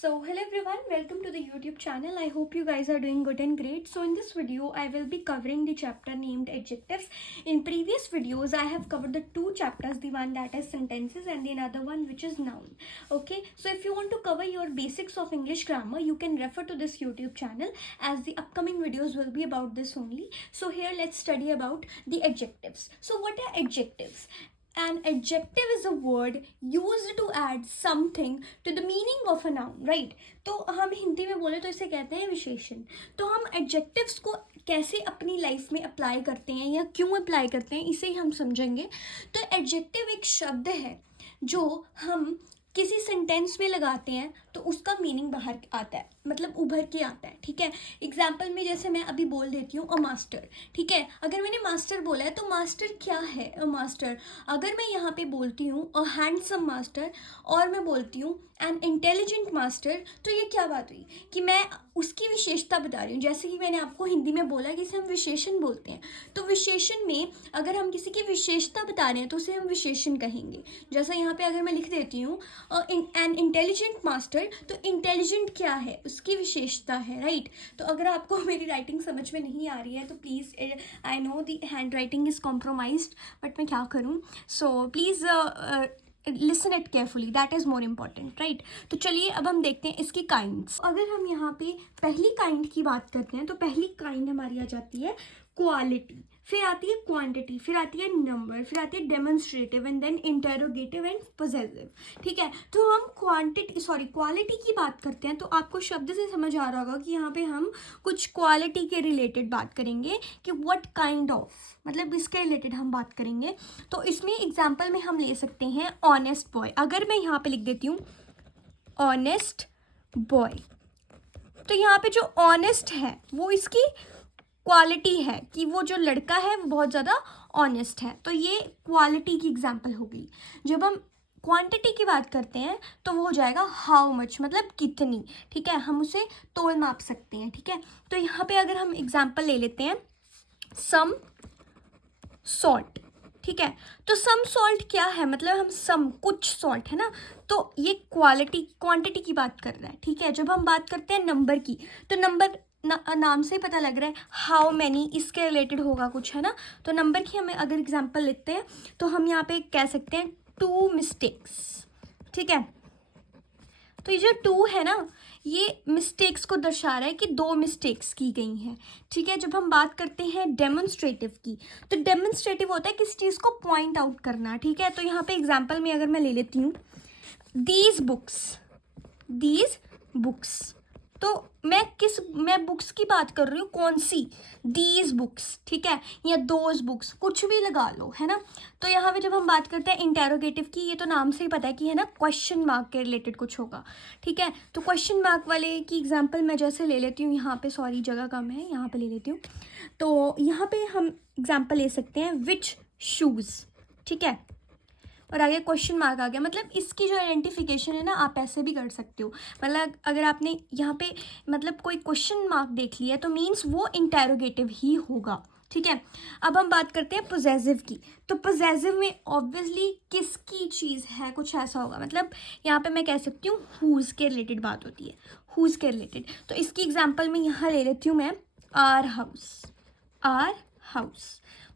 So hello everyone, welcome to the YouTube channel. I hope you guys are doing good and great. So in this video I will be covering the chapter named adjectives. In previous videos I have covered the two chapters, the one that is sentences and the another one which is noun. Okay, so if you want to cover your basics of English grammar, you can refer to this YouTube channel as the upcoming videos will be about this only. So here let's study about the adjectives. So what are adjectives? An adjective is a word used to add something to the meaning of a noun, right? तो हम हिंदी में बोले तो इसे कहते हैं विशेषण. तो हम एडजेक्टिव्स को कैसे अपनी लाइफ में अप्लाई करते हैं या क्यों अप्लाई करते हैं इसे ही हम समझेंगे. तो एडजेक्टिव एक शब्द है जो हम किसी सेंटेंस में लगाते हैं तो उसका मीनिंग बाहर आता है, मतलब उभर के आता है. ठीक है, एग्जाम्पल में जैसे मैं अभी बोल देती हूँ अ मास्टर. ठीक है, अगर मैंने मास्टर बोला है तो मास्टर क्या है? A master. अगर मैं यहाँ पे बोलती हूँ अ हैंडसम मास्टर और मैं बोलती हूँ एन इंटेलिजेंट मास्टर, तो ये क्या बात हुई कि मैं उसकी विशेषता बता रही हूँ. जैसे कि मैंने आपको हिंदी में बोला कि इसे हम विशेषण बोलते हैं. तो विशेषण में अगर हम किसी की विशेषता बता रहे हैं तो उसे हम विशेषण कहेंगे. जैसा यहाँ पे अगर मैं लिख देती हूँ एन इंटेलिजेंट मास्टर, तो इंटेलिजेंट क्या है? उसकी विशेषता है, राइट. तो अगर आपको मेरी राइटिंग समझ में नहीं आ रही है तो please, I know the hand writing is compromised, but मैं क्या करूँ. So please listen it carefully, that is more important, right. तो चलिए अब हम देखते हैं इसकी काइंड्स. अगर हम यहाँ पे पहली काइंड की बात करते हैं तो पहली काइंड हमारी आ जाती है क्वालिटी, फिर आती है क्वांटिटी, फिर आती है नंबर, फिर आती है demonstrative and then interrogative and possessive. ठीक है, तो हम क्वालिटी की बात करते हैं तो आपको शब्द से समझ आ रहा होगा कि यहाँ पे हम कुछ क्वालिटी के रिलेटेड बात करेंगे कि व्हाट काइंड ऑफ, मतलब इसके रिलेटेड हम बात करेंगे. तो इसमें एग्जाम्पल में हम ले सकते हैं ऑनेस्ट बॉय. अगर मैं यहाँ पे लिख देती हूँ ऑनेस्ट बॉय, तो यहाँ पे जो ऑनेस्ट है वो इसकी क्वालिटी है कि वो जो लड़का है वो बहुत ज़्यादा ऑनेस्ट है. तो ये क्वालिटी की एग्जाम्पल हो गई. जब हम क्वांटिटी की बात करते हैं तो वो हो जाएगा हाउ मच, मतलब कितनी. ठीक है, हम उसे तोल माप सकते हैं. ठीक है, तो यहाँ पे अगर हम एग्जाम्पल ले लेते हैं सम सॉल्ट. ठीक है, तो सम सॉल्ट क्या है? मतलब हम सम कुछ सॉल्ट है ना, तो ये क्वांटिटी की बात कर रहा है. ठीक है, जब हम बात करते हैं नंबर की तो नंबर नाम से ही पता लग रहा है हाउ मैनी, इसके रिलेटेड होगा कुछ, है ना. तो नंबर की हमें अगर एग्जांपल लेते हैं तो हम यहाँ पे कह सकते हैं 2 मिस्टेक्स. ठीक है, तो ये जो 2 है ना, ये मिस्टेक्स को दर्शा रहा है कि 2 मिस्टेक्स की गई हैं. ठीक है, जब हम बात करते हैं डेमोन्स्ट्रेटिव की तो डेमोन्स्ट्रेटिव होता है किसी चीज़ को पॉइंट आउट करना. ठीक है, तो यहाँ पे एग्जांपल में अगर मैं ले लेती हूँ दीज बुक्स, तो मैं बुक्स की बात कर रही हूँ. कौन सी? These books. ठीक है, या दोज बुक्स, कुछ भी लगा लो, है ना. तो यहाँ पे जब हम बात करते हैं इंटेरोगेटिव की, ये तो नाम से ही पता है कि है ना क्वेश्चन मार्क के रिलेटेड कुछ होगा. ठीक है, तो क्वेश्चन मार्क वाले की एग्जांपल मैं जैसे ले लेती हूँ, यहाँ पे सॉरी जगह कम है, यहाँ पे ले लेती हूँ. तो यहाँ पे हम एग्जाम्पल ले सकते हैं विच शूज़. ठीक है, और आगे क्वेश्चन मार्क आ गया. मतलब इसकी जो आइडेंटिफिकेशन है ना, आप ऐसे भी कर सकते हो. मतलब अगर आपने यहाँ पे मतलब कोई क्वेश्चन मार्क देख लिया तो मीन्स वो इंटेरोगेटिव ही होगा. ठीक है, अब हम बात करते हैं पोजेसिव की. तो पोजेसिव में ऑब्वियसली किसकी चीज़ है, कुछ ऐसा होगा. मतलब यहाँ पे मैं कह सकती हूँ हुज के रिलेटेड बात होती है, हुज के रिलेटेड. तो इसकी एग्जाम्पल में यहाँ ले लेती हूँ मैं आर हाउस.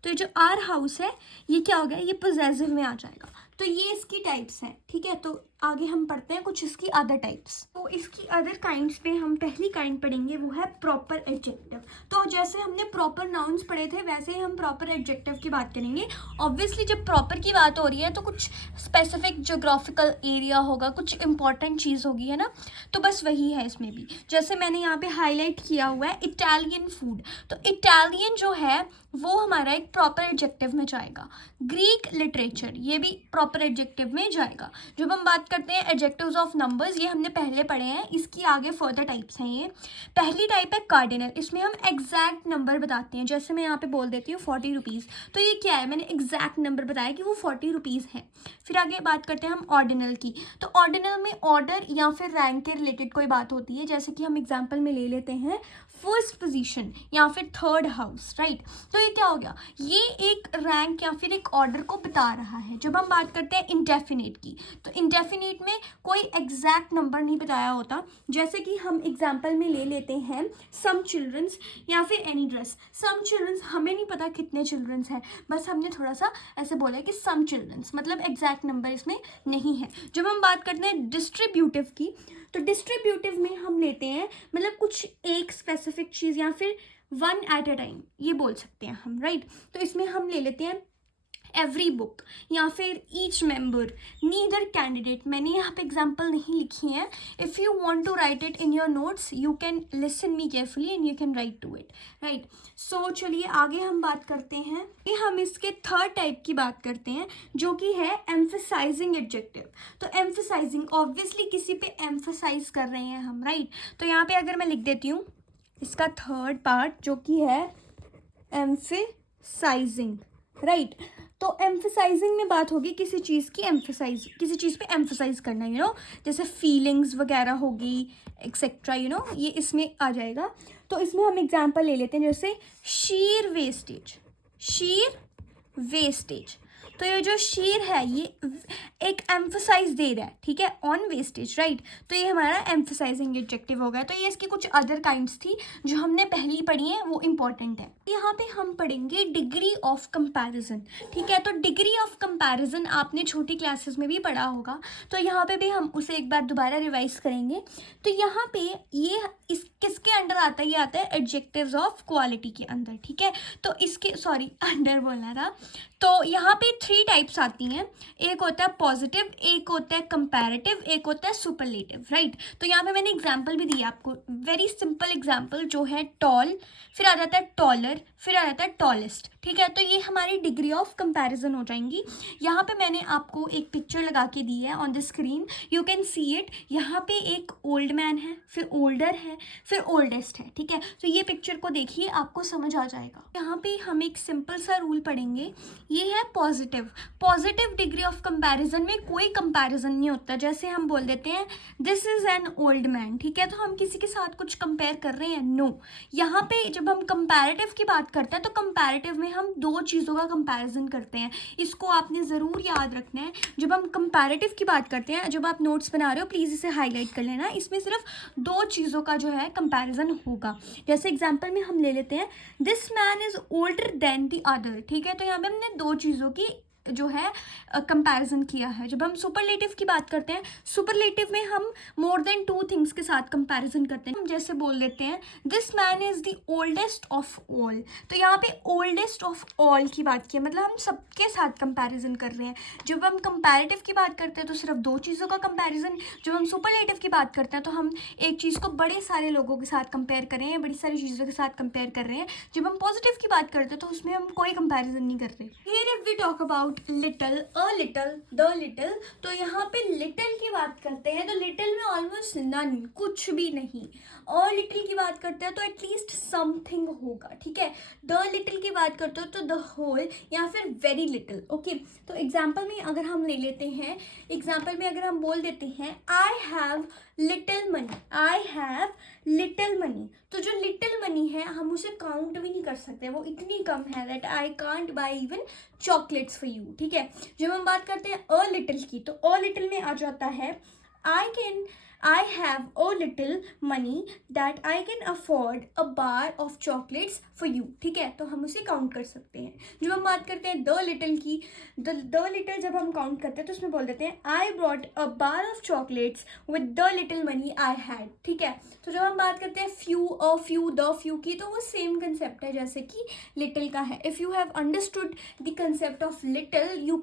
तो ये जो आर हाउस है ये क्या हो गया? ये पोजेसिव में आ जाएगा. तो ये इसकी टाइप्स हैं. ठीक है, तो आगे हम पढ़ते हैं कुछ इसकी अदर टाइप्स. तो इसकी अदर काइंड्स में हम पहली काइंड पढ़ेंगे वो है प्रॉपर एडजेक्टिव. तो जैसे हमने प्रॉपर नाउन्स पढ़े थे वैसे ही हम प्रॉपर एडजेक्टिव की बात करेंगे. ऑब्वियसली जब प्रॉपर की बात हो रही है तो कुछ स्पेसिफिक जोग्राफिकल एरिया होगा, कुछ इंपॉर्टेंट चीज़ होगी, है ना. तो बस वही है इसमें भी. जैसे मैंने यहाँ पे हाईलाइट किया हुआ है इटालियन फूड, तो इटालियन जो है वो हमारा एक प्रॉपर एडजेक्टिव में जाएगा. ग्रीक लिटरेचर ये भी प्रॉपर एडजेक्टिव में जाएगा. जब हम बात करते हैं एडजेक्टिव्स ऑफ नंबर्स, ये हमने पहले पढ़े हैं, इसकी आगे फर्दर टाइप्स हैं. ये पहली टाइप है कार्डिनल. इसमें हम एग्जैक्ट नंबर बताते हैं. जैसे मैं यहाँ पे बोल देती हूँ 40 रुपीज़, तो ये क्या है? मैंने एग्जैक्ट नंबर बताया कि वो 40 रुपीज़ है. फिर आगे बात करते हैं हम ऑर्डिनल की. तो ऑर्डिनल में ऑर्डर या फिर रैंक के रिलेटेड कोई बात होती है. जैसे कि हम एग्जाम्पल में ले लेते हैं फर्स्ट पोजीशन या फिर थर्ड हाउस, राइट. तो ये क्या हो गया? ये एक रैंक या फिर एक ऑर्डर को बता रहा है. जब हम बात करते हैं इंडेफिनेट की तो इंडेफिनिट में कोई एग्जैक्ट नंबर नहीं बताया होता। जैसे कि हम एग्जाम्पल में ले लेते हैं सम चिल्ड्रंस या फिर एनी ड्रेस। सम चिल्ड्रंस, हमें नहीं पता कितने चिल्ड्रंस हैं, बस हमने थोड़ा सा ऐसे बोला कि सम चिल्ड्रंस, मतलब एग्जैक्ट नंबर इसमें नहीं है। जब हम बात करते हैं डिस्ट्रीब्यूटिव की, तो डिस्ट्रीब्यूटिव में हम लेते हैं मतलब कुछ एक स्पेसिफिक चीज़ या फिर वन एट अ टाइम, ये बोल सकते हैं हम, राइट। तो इसमें हम ले लेते हैं एवरी बुक या फिर ईच मेंबर, नीदर कैंडिडेट। मैंने यहाँ पे एग्जाम्पल नहीं लिखी है। If you want to write it in your notes you can listen me carefully and you can write to it, right. So चलिए आगे हम बात करते हैं कि हम इसके थर्ड टाइप की बात करते हैं जो कि है एम्फसाइजिंग एडजेक्टिव। तो एम्फसाइजिंग, ऑब्वियसली किसी पे एम्फसाइज कर रहे हैं हम, राइट। तो यहाँ पे अगर मैं लिख देती हूँ इसका थर्ड पार्ट जो कि है एम्फसाइजिंग, राइट। तो एम्फसाइजिंग में बात होगी किसी चीज़ की एम्फसाइज, किसी चीज़ पे एम्फसाइज करना, यू नो, जैसे फीलिंग्स वगैरह होगी एक्सेट्रा, यू नो, ये इसमें आ जाएगा। तो इसमें हम एग्जांपल ले लेते हैं जैसे शीर वेस्टेज, शीर वेस्टेज। तो ये जो शीर है ये एक एम्फसाइज दे रहा है, ठीक है, ऑन वेस्टेज, राइट। तो ये हमारा एम्फसाइजिंग एडजेक्टिव हो गया। तो ये इसकी कुछ अदर काइंड्स थी जो हमने पहले ही पढ़ी है, वो इंपॉर्टेंट है। यहाँ पे हम पढ़ेंगे डिग्री ऑफ कंपैरिजन, ठीक है। तो डिग्री ऑफ कंपैरिजन आपने छोटी क्लासेस में भी पढ़ा होगा, तो यहाँ पे भी हम उसे एक बार दोबारा रिवाइज करेंगे। तो यहाँ पे ये इस किसके अंडर आता है, ये आता है एडजेक्टिव्स ऑफ क्वालिटी के अंदर, ठीक है। तो इसके, सॉरी अंडर बोलना था। तो यहाँ पे 3 टाइप्स आती हैं, एक होता है पॉजिटिव, एक होता है कंपैरेटिव, एक होता है सुपरलेटिव, राइट। तो यहाँ पे मैंने एग्जांपल भी दिया आपको, वेरी सिंपल एग्जांपल जो है टॉल, फिर आ जाता है टॉलर, फिर आ जाता है टॉलेस्ट, ठीक है। तो ये हमारी डिग्री ऑफ कंपैरिजन हो जाएंगी। यहाँ पे मैंने आपको एक पिक्चर लगा के दी है on the screen, you can see it. यहाँ पे एक ओल्ड मैन है, फिर ओल्डर है, फिर ओल्डेस्ट है, ठीक है। तो ये पिक्चर को देखिए, आपको समझ आ जाएगा। यहाँ पे हम एक सिंपल सा रूल पढ़ेंगे, ये है positive. Positive degree of comparison में कोई कंपैरिजन नहीं होता। जैसे हम बोल देते हैं this is an old man, ठीक है, तो हम किसी के साथ कुछ कंपेयर कर रहे हैं, नो। यहाँ पे जब हम कंपैरेटिव की बात करते हैं तो कंपैरेटिव में हम 2 चीज़ों का कंपैरिजन करते हैं, इसको आपने ज़रूर याद रखना है। जब हम कंपैरेटिव की बात करते हैं, जब आप नोट्स बना रहे हो प्लीज़ इसे हाईलाइट कर लेना, इसमें सिर्फ 2 चीज़ों का जो है कंपैरिजन होगा। जैसे एग्जाम्पल में हम ले लेते हैं this man is older than the other, ठीक है। तो यहाँ पे हमने 2 चीज़ों की जो है कंपैरिजन किया है। जब हम सुपरलेटिव की बात करते हैं, सुपरलेटिव में हम मोर देन 2 थिंग्स के साथ कंपैरिजन करते हैं। हम जैसे बोल देते हैं this man is the oldest of all. तो यहाँ पे ओल्डेस्ट ऑफ ऑल की बात की है, मतलब हम सबके साथ कंपैरिजन कर रहे हैं। जब हम कंपैरेटिव की बात करते हैं तो सिर्फ 2 चीज़ों का कंपैरिजन। जब हम सुपरलेटिव की बात करते हैं तो हम एक चीज़ को बड़े सारे लोगों के साथ कंपेयर कर रहे हैं, बड़ी सारी चीज़ों के साथ कंपेयर कर रहे हैं। जब हम पॉजिटिव की बात करते हैं तो उसमें हम कोई कंपैरिजन नहीं कर रहे। Here if we talk about little, a little, the little, तो यहाँ पे लिटल की बात करते हैं तो लिटल में ऑलमोस्ट नन, कुछ भी नहीं। अ लिटल की बात करते हैं तो एटलीस्ट समथिंग होगा, ठीक है। द लिटल की बात करते हो तो द होल या फिर वेरी लिटल, ओके। तो एग्जाम्पल में अगर हम ले लेते हैं, एग्जाम्पल में अगर हम बोल देते हैं I have little money, I have little money, तो जो लिटिल मनी है हम उसे काउंट भी नहीं कर सकते, वो इतनी कम है that I can't by E one chocolates for you, ठीक है। जब हम बात करते हैं अ लिटिल की, तो अ लिटिल में आ जाता है I have a little money that I can afford a bar of chocolates for you, ठीक है। तो हम उसे काउंट कर सकते हैं। जब हम बात करते हैं द लिटिल की, द लिटिल जब हम काउंट करते हैं तो उसमें बोल देते हैं I brought a bar of chocolates with the little money I had, ठीक है। तो जब हम बात करते हैं few, a few, the few की, तो वो सेम कंसेप्ट है जैसे कि लिटिल का है। If you have understood the concept of little, you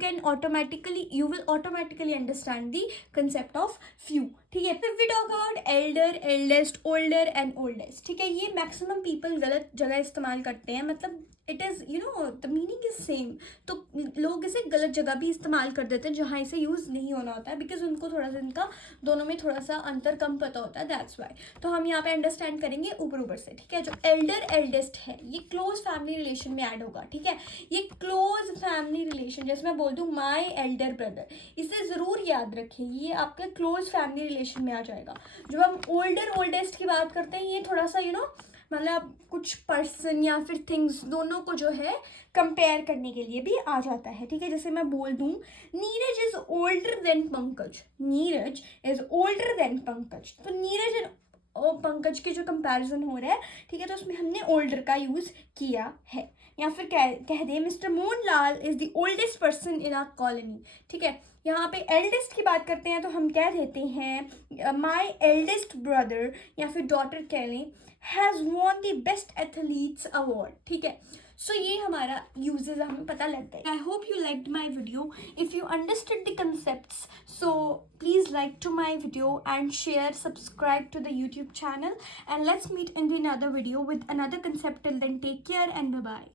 will automatically understand the concept of few, ठीक है। If we talk about elder, eldest, older and oldest, ठीक है, ये मैक्सिमम पीपल गलत जगह इस्तेमाल करते हैं, मतलब it is you know the meaning is same, तो लोग इसे गलत जगह भी इस्तेमाल कर देते हैं जहाँ इसे यूज़ नहीं होना होता है, बिकॉज उनको थोड़ा सा इनका दोनों में थोड़ा सा अंतर कम पता होता है, दैट्स वाई। तो हम यहाँ पे अंडरस्टैंड करेंगे ऊपर ऊपर से, ठीक है। जो एल्डर एल्डेस्ट है ये क्लोज फैमिली रिलेशन में ऐड होगा, ठीक है। ये क्लोज फैमिली रिलेशन, जैसे मैं बोल दूँ माई एल्डर ब्रदर, इसे ज़रूर याद रखें, ये आपके क्लोज फैमिली रिलेशन में आ जाएगा। जब हम ओल्डर ओल्डेस्ट की बात करते हैं, ये थोड़ा सा मतलब कुछ पर्सन या फिर थिंग्स दोनों को जो है कंपेयर करने के लिए भी आ जाता है, ठीक है। जैसे मैं बोल दूँ Neeraj is older than Pankaj, Neeraj is older than Pankaj, तो नीरज और पंकज के जो कंपैरिजन हो रहा है, ठीक है, तो उसमें हमने ओल्डर का यूज़ किया है। या फिर कह दे mister Mohanlal is the oldest person in our colony, ठीक है। यहाँ पे एल्डेस्ट की बात करते हैं तो हम कह देते हैं माई एल्डेस्ट ब्रदर या फिर डॉटर कह लें has won the best athletes award, ठीक है। सो ये हमारा यूजेस हमें पता लगता है। I hope you liked my video. If you understood the concepts, so please like to my video and share, subscribe to the YouTube channel, and let's meet in the another video with another concept. Till then, take care and bye bye.